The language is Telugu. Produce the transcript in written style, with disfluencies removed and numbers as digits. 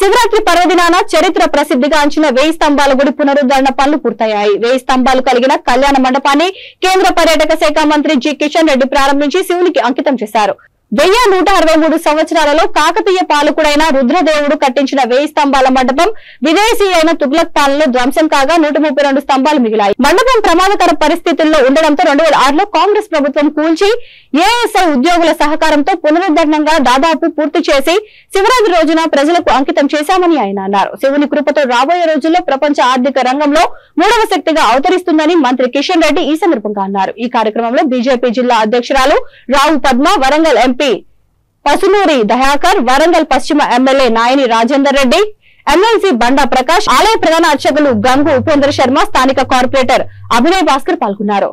శివరాత్రి పర్వదినాన చరిత్ర ప్రసిద్ధిగాంచిన 1000 స్తంభాల గుడి పునరుద్ధరణ పనులు పూర్తయ్యాయి. 1000 స్తంభాలు కలిగిన కళ్యాణ మండపాన్ని కేంద్ర పర్యాటక శాఖ మంత్రి జి కిషన్ రెడ్డి ప్రారంభించి శివునికి అంకితం చేశారు. 1163 సంవత్సరాలలో కాకతీయ పాలకుడైన రుద్రదేవుడు కట్టించిన 1000 స్తంభాల మండపం విదేశీ అయిన తుగ్లక్ పాలనలో ధ్వంసం కాగా 132 స్తంభాలు మిగిలాయి. మండపం ప్రమాదకర పరిస్థితుల్లో ఉండడంతో 2006లో కాంగ్రెస్ ప్రభుత్వం కూల్చి ఏఎస్ఐ ఉద్యోగుల సహకారంతో పునరుద్ధరణంగా దాదాపు పూర్తి చేసి శివరాత్రి రోజున ప్రజలకు అంకితం చేశామని ఆయన అన్నారు. శివుని కృపతో రాబోయే రోజుల్లో ప్రపంచ ఆర్థిక రంగంలో 3వ శక్తిగా అవతరిస్తుందని మంత్రి కిషన్ రెడ్డి ఈ సందర్భంగా అన్నారు. ఈ కార్యక్రమంలో బీజేపీ జిల్లా అధ్యక్షురాలు రావు పద్మ, వరంగల్ ఎంపీ పసునూరి దయాకర్, వరంగల్ పశ్చిమ ఎమ్మెల్యే నాయని రాజేందర్ రెడ్డి, ఎమ్మెల్సీ బండా ప్రకాష్, ఆలయ ప్రధాన అర్చకులు గంగు ఉపేంద్ర శర్మ, స్థానిక కార్పొరేటర్ అభినయ్ భాస్కర్ పాల్గొన్నారు.